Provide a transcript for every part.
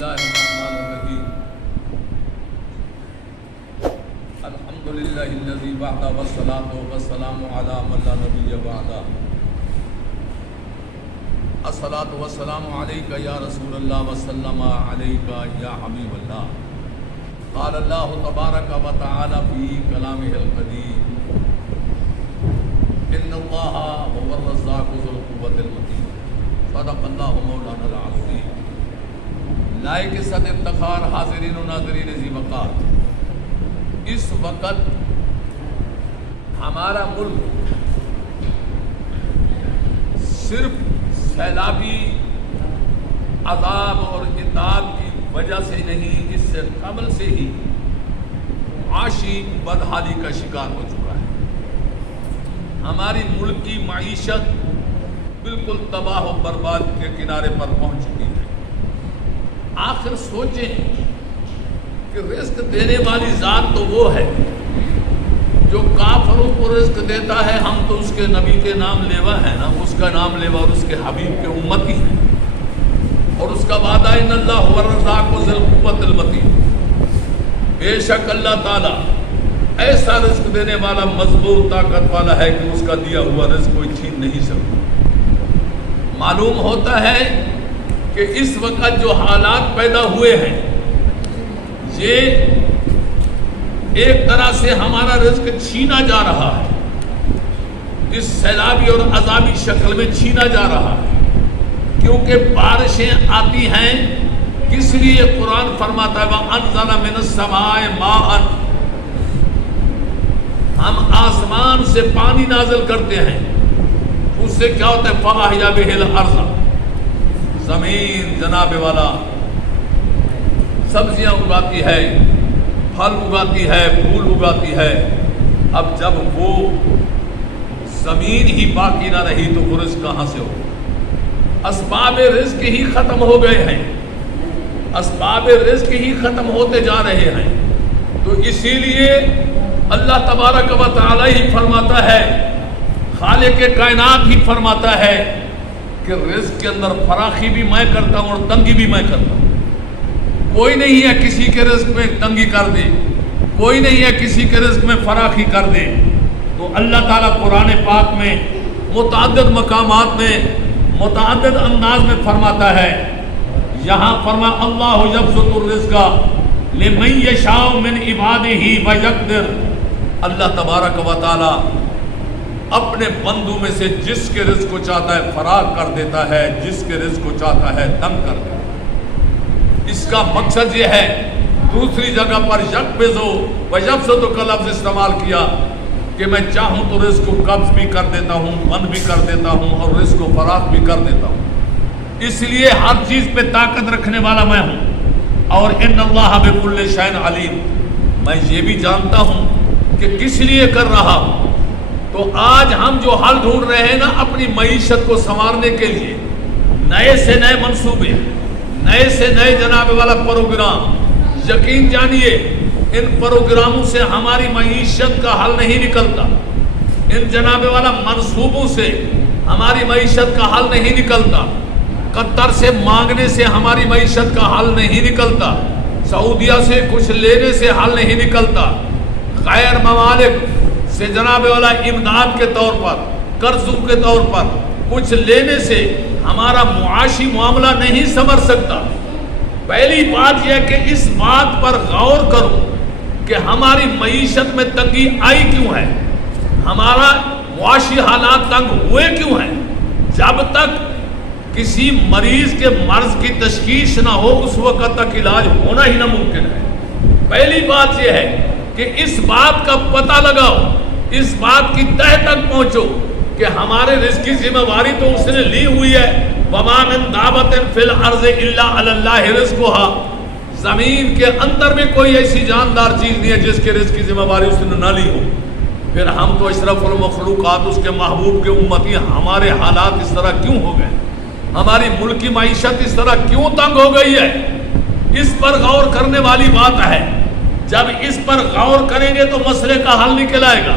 الله الرحمن الرحيم الحمد لله الذي بعد والصلاة والسلام على من لا نبي بعده الصلاة والسلام عليك يا رسول الله وسلم عليك يا حبيب الله قال الله تبارك وتعالى في كلامه القديم إن الله هو الرزاق ذو القوة المتين صدق الله مولانا العظيم لائق صد افتخار حاضرین و ناظرین ذی وقار، اس وقت ہمارا ملک صرف سیلابی عذاب اور عذاب کی وجہ سے نہیں، اس سے قبل سے ہی معاشی بدحالی کا شکار ہو چکا ہے۔ ہماری ملک کی معیشت بالکل تباہ و برباد کے کنارے پر پہنچ چکی ہے۔ آخر سوچیں کہ رزق دینے والی ذات تو وہ ہے جو کافروں کو رزق دیتا ہے، ہم تو اس کے نبی کے نام لیوا ہے نا، اس کا نام لیوا اور اس کے حبیب کے امتی ہیں، اور اس کا وعدہ ان اللہ هو الرزاق ذو القوة المتین، بے شک اللہ تعالیٰ ایسا رزق دینے والا مضبوط طاقت والا ہے کہ اس کا دیا ہوا رزق کوئی چھین نہیں سکتا۔ معلوم ہوتا ہے کہ اس وقت جو حالات پیدا ہوئے ہیں یہ ایک طرح سے ہمارا رزق چھینا جا رہا ہے، اس سیلابی اور عذابی شکل میں چھینا جا رہا ہے، کیونکہ بارشیں آتی ہیں۔ کس لیے قرآن فرماتا ہے وَأَنزَلَ مِنَ السَّمَاءِ مَاءً، ہم آسمان سے پانی نازل کرتے ہیں، اس سے کیا ہوتا ہے فَأَحْيَا بِهِ الْأَرْضَ، زمین جناب والا سبزیاں اگاتی ہے، پھل اگاتی ہے، پھول اگاتی ہے۔ اب جب وہ زمین ہی باقی نہ رہی تو وہ رزق کہاں سے ہو؟ اسباب رزق ہی ختم ہو گئے ہیں، اسباب رزق ہی ختم ہوتے جا رہے ہیں۔ تو اسی لیے اللہ تبارک و تعالی ہی فرماتا ہے، خالق کائنات ہی فرماتا ہے کہ رزق کے اندر فراخی بھی میں کرتا ہوں اور تنگی بھی میں کرتا ہوں۔ کوئی نہیں ہے کسی کے رزق میں تنگی کر دے، کوئی نہیں ہے کسی کے رزق میں فراخی کر دے۔ تو اللہ تعالیٰ قرآن پاک میں متعدد مقامات میں متعدد انداز میں فرماتا ہے، یہاں فرما اللہ یبسط الرزق لمن یشاء من عبادہ ویقدر، اللہ تبارک و تعالیٰ اپنے بندوں میں سے جس کے رزق کو چاہتا ہے فراغ کر دیتا ہے، جس کے رزق کو چاہتا ہے تنگ کر دیتا ہے۔ اس کا مقصد یہ ہے، دوسری جگہ پر یقبض ویبسط کا لفظ استعمال کیا کہ میں چاہوں تو رزق کو قبض بھی کر دیتا ہوں، بند بھی کر دیتا ہوں، اور رزق کو فراغ بھی کر دیتا ہوں۔ اس لیے ہر چیز پہ طاقت رکھنے والا میں ہوں، اور ان اللہ بکل شیء علیم، میں یہ بھی جانتا ہوں کہ کس لیے کر رہا ہوں۔ تو آج ہم جو حل ڈھونڈ رہے ہیں نا اپنی معیشت کو سنوارنے کے لیے، نئے سے نئے منصوبے، نئے سے نئے جناب والا پروگرام، یقین جانیے ان پروگراموں سے ہماری معیشت کا حل نہیں نکلتا، ان جناب والا منصوبوں سے ہماری معیشت کا حل نہیں نکلتا، قطر سے مانگنے سے ہماری معیشت کا حل نہیں نکلتا، سعودیہ سے کچھ لینے سے حل نہیں نکلتا، غیر ممالک سے جناب والا امداد کے طور پر، قرضوں کے طور پر کچھ لینے سے ہمارا معاشی معاملہ نہیں سنور سکتا۔ پہلی بات یہ کہ اس بات پر غور کرو کہ ہماری معیشت میں تنگی آئی کیوں ہے، ہمارا معاشی حالات تنگ ہوئے کیوں ہیں۔ جب تک کسی مریض کے مرض کی تشخیص نہ ہو اس وقت تک علاج ہونا ہی ناممکن ہے۔ پہلی بات یہ ہے کہ اس بات کا پتہ لگاؤ، اس بات کی تہ تک پہنچو کہ ہمارے رزق کی ذمہ داری تو اس نے لی ہوئی ہے، وَمَا مِن دَابَّةٍ فِي الْأَرْضِ إِلَّا عَلَى اللَّهِ رِزْقُهَا، زمین کے اندر میں کوئی ایسی جاندار چیز نہیں ہے جس کے رزق کی ذمہ داری اس نے نہ لی ہو۔ پھر ہم تو اشرف المخلوقات، اس کے محبوب کے امتی، ہمارے حالات اس طرح کیوں ہو گئے، ہماری ملک کی معیشت اس طرح کیوں تنگ ہو گئی ہے؟ اس پر غور کرنے والی بات ہے۔ جب اس پر غور کریں گے تو مسئلے کا حل نکل آئے گا۔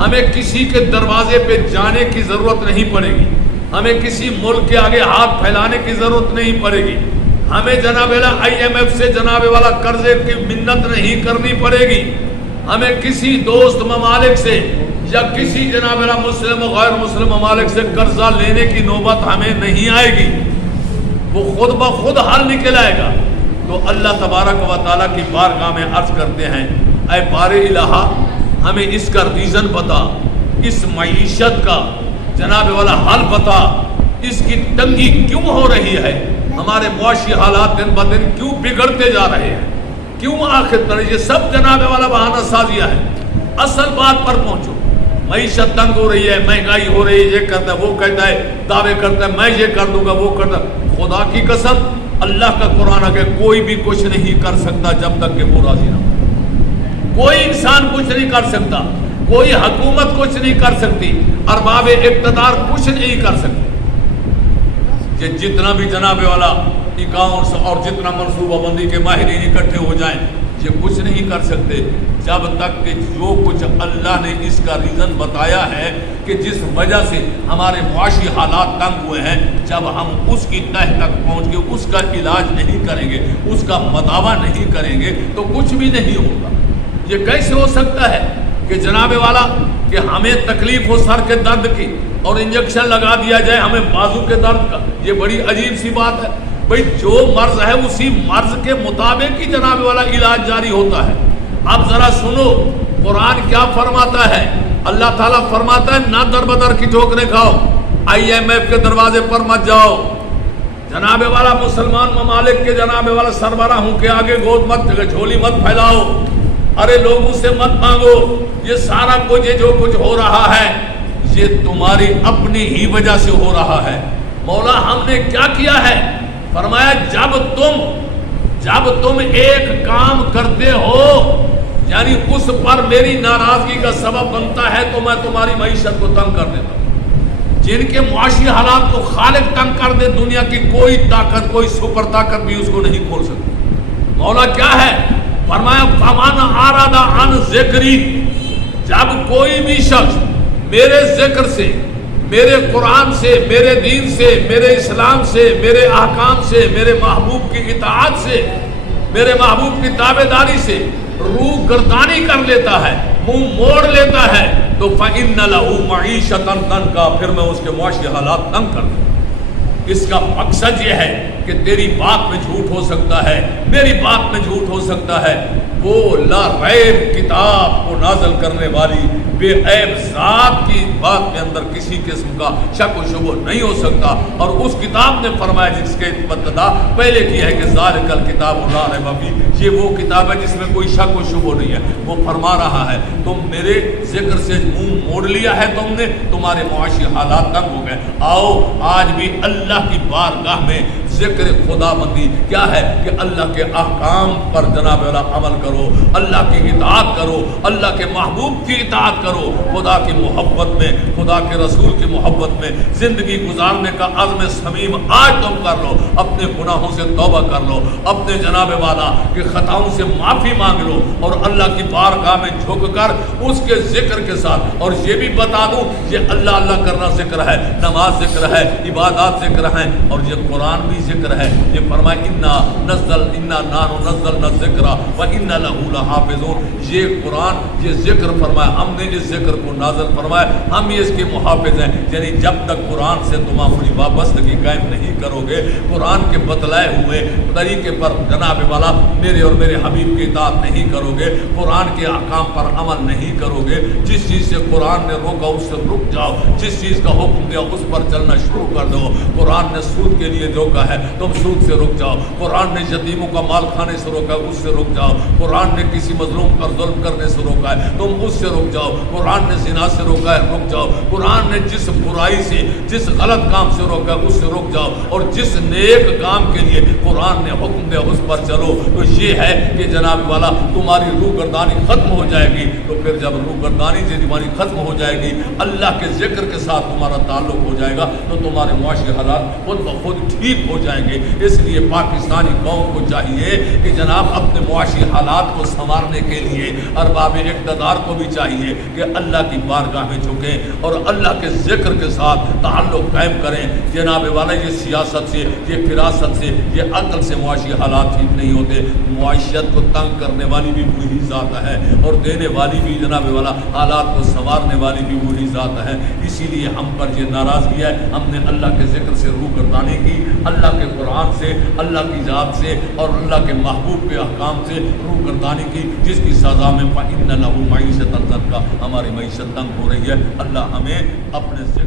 ہمیں کسی کے دروازے پہ جانے کی ضرورت نہیں پڑے گی، ہمیں کسی ملک کے آگے ہاتھ پھیلانے کی ضرورت نہیں پڑے گی، ہمیں جناب والا IMF سے جناب والا قرضے کی منت نہیں کرنی پڑے گی، ہمیں کسی دوست ممالک سے یا کسی جناب والا مسلم و غیر مسلم ممالک سے قرضہ لینے کی نوبت ہمیں نہیں آئے گی، وہ خود بخود حل نکل آئے گا۔ تو اللہ تبارک و تعالیٰ کی بارگاہ میں عرض کرتے ہیں، اے بار الہ ہمیں اس کا ریزن بتا، اس معیشت کا جناب والا حل بتا، اس کی تنگی کیوں ہو رہی ہے، ہمارے معاشی حالات دن بدن کیوں بگڑتے جا رہے ہیں، کیوں آخر یہ سب جناب والا بہانہ سازیاں ہے۔ اصل بات پر پہنچو، معیشت تنگ ہو رہی ہے، مہنگائی ہو رہی ہے، یہ کرتا ہے وہ کہتا ہے، دعوے کرتا ہے میں یہ کر دوں گا وہ کرتا ہے۔ خدا کی قسم اللہ کا قرآن ہے کہ کوئی بھی کچھ نہیں کر سکتا جب تک کہ وہ راضی نہ ہو، کوئی انسان کچھ نہیں کر سکتا، کوئی حکومت کچھ نہیں کر سکتی، ارباب اقتدار کچھ نہیں کر سکتے، یہ جتنا بھی جناب والا اکاؤنٹس اور جتنا منصوبہ بندی کے ماہرین اکٹھے ہو جائیں یہ کچھ نہیں کر سکتے جب تک کہ جو کچھ اللہ نے اس کا ریزن بتایا ہے کہ جس وجہ سے ہمارے معاشی حالات تنگ ہوئے ہیں، جب ہم اس کی تہ تک پہنچ کے اس کا علاج نہیں کریں گے، اس کا مداوع نہیں کریں گے تو کچھ بھی نہیں ہوگا۔ یہ کیسے ہو سکتا ہے کہ جناب والا کہ ہمیں تکلیف ہو سر کے درد کی اور انجیکشن لگا دیا جائے ہمیں بازو کے درد کا؟ یہ بڑی عجیب سی بات ہے بھئی، جو مرض ہے اسی مرض کے مطابق ہی جناب والا علاج جاری ہوتا ہے۔ اب ذرا سنو قرآن کیا فرماتا ہے، اللہ تعالیٰ فرماتا ہے نہ در بدر کی ٹھوکریں کھاؤ، IMF کے دروازے پر مت جاؤ، جناب والا مسلمان ممالک کے جناب والا سربراہوں کے آگے گود مت جھولی مت پھیلاؤ، ارے لوگوں سے مت مانگو، یہ سارا کچھ جو کچھ ہو رہا ہے یہ تمہاری اپنی ہی وجہ سے ہو رہا ہے۔ مولا ہم نے کیا کیا ہے؟ فرمایا جب تم ایک کام کرتے ہو یعنی اس پر میری ناراضگی کا سبب بنتا ہے تو میں تمہاری معیشت کو تنگ کر دیتا ہوں۔ جن کے معاشی حالات کو خالق تنگ کر دے دنیا کی کوئی طاقت، کوئی سپر طاقت بھی اس کو نہیں کھول سکتی۔ مولا کیا ہے؟ فرمایا فَمَنْ أَعْرَضَ عَنْ ذِكْرِي، جب کوئی بھی شخص میرے ذکر سے، میرے قرآن سے، میرے دین سے، میرے اسلام سے، میرے احکام سے، میرے محبوب کی اطاعت سے، میرے محبوب کی تابعداری سے روح گردانی کر لیتا ہے، منہ موڑ لیتا ہے تو فَإِنَّ لَهُ مَعِيشَةً ضَنْكًا، پھر میں اس کے معاشی حالات تنگ کر دوں۔ اس کا مقصد یہ ہے کہ تیری بات میں جھوٹ ہو سکتا ہے، میری بات میں جھوٹ ہو سکتا ہے، وہ لا ریب کتاب کو نازل کرنے والی بے عیب ذات کی بات میں اندر کسی قسم کا شک و شبہ نہیں ہو سکتا۔ اور اس کتاب نے فرمایا جس کے ابتدا پہلے کی ہے کہ ذالک الکتاب لا ریب فیہ، یہ وہ کتاب ہے جس میں کوئی شک و شبہ نہیں ہے۔ وہ فرما رہا ہے تم میرے ذکر سے منہ موڑ لیا ہے، تم نے، تمہارے معاشی حالات تنگ ہو گئے، آؤ آج بھی اللہ کی بارگاہ میں ذکر خدا بندی کیا ہے کہ اللہ کے احکام پر جناب والا عمل کرو، اللہ کی اطاعت کرو، اللہ کے محبوب کی اطاعت کرو، خدا کی محبت میں، خدا کے رسول کی محبت میں زندگی گزارنے کا عزم صمیم آج تم کر لو، اپنے گناہوں سے توبہ کر لو، اپنے جناب والا کے خطاؤں سے معافی مانگ لو اور اللہ کی بارگاہ میں جھک کر اس کے ذکر کے ساتھ۔ اور یہ بھی بتا دوں یہ اللہ اللہ کرنا ذکر ہے، نماز ذکر ہے، عبادات ذکر ہیں، اور یہ قرآن بھی ذکر ہے۔ یہ فرمایا انا نحن نزلنا الذکر وانا لہ لحافظون، یہ قرآن یہ ذکر فرمایا ہم نے اس ذکر کو نازل فرمایا، ہم ہی اس کے محافظ ہیں۔ یعنی جب تک قرآن سے تم اپنی وابستگی قائم نہیں کرو گے، قرآن کے بتلائے ہوئے طریقے پر جناب والا میرے اور میرے حبیب کی اطاعت نہیں کرو گے، قرآن کے احکام پر عمل نہیں کرو گے، جس چیز سے قرآن نے روکا اس سے رک جاؤ، جس چیز کا حکم دیا اس پر چلنا شروع کر دو۔ قرآن نے سود کے لیے روکا ہے، تم سود سے رک جاؤ۔ قرآن نے یتیموں کا مال کھانے سے روکا ہے، اس سے رک جاؤ۔ قرآن نے کسی مظلوم پر ظلم کرنے سے روکا ہے، تم اس سے رک جاؤ۔ قرآن نے زنا سے روکا ہے، رک جاؤ۔ قرآن نے جس برائی سے، جس غلط کام سے روکا ہے اس سے رک جاؤ، اور جس نیک کام کے لیے قرآن نے حکم دیا اس پر چلو۔ تو یہ ہے کہ جناب والا تمہاری روح گردانی ختم ہو جائے گی۔ تو پھر جب روح گردانی تمہاری ختم ہو جائے گی، اللہ کے ذکر کے ساتھ تمہارا تعلق ہو جائے گا، تو تمہارے معاشی حالات خود بخود ٹھیک ہو جائیں گے۔ اس لیے پاکستانی قوم کو چاہیے کہ جناب اپنے معاشی حالات کو سنوارنے کے لیے چاہیے، ارباب اقتدار کو بھی چاہیے کہ اللہ کی بارگاہ میں جھکیں اور اللہ کے ذکر کے ساتھ تعلق قائم کریں۔ جناب والا یہ سیاست سے، یہ فراست سے، یہ عقل سے معاشی حالات ٹھیک نہیں ہوتے۔ معاشیت کو تنگ کرنے والی بھی وہی ذات ہے اور دینے والی بھی جناب والا حالات کو سنوارنے والی بھی وہی ذات ہے۔ اسی لیے ہم پر یہ ناراضگی ہے، ہم نے اللہ کے ذکر سے روح گردانی کی، اللہ کے قرآن سے، اللہ کی ذات سے اور اللہ کے محبوب کے احکام سے روح گردانی کی، جس کی سزا میں فَإِنَّ لَهُ مَعِيشَةً ضَنكًا، ہماری معیشت تنگ ہو رہی ہے۔ اللہ ہمیں اپنے ذکر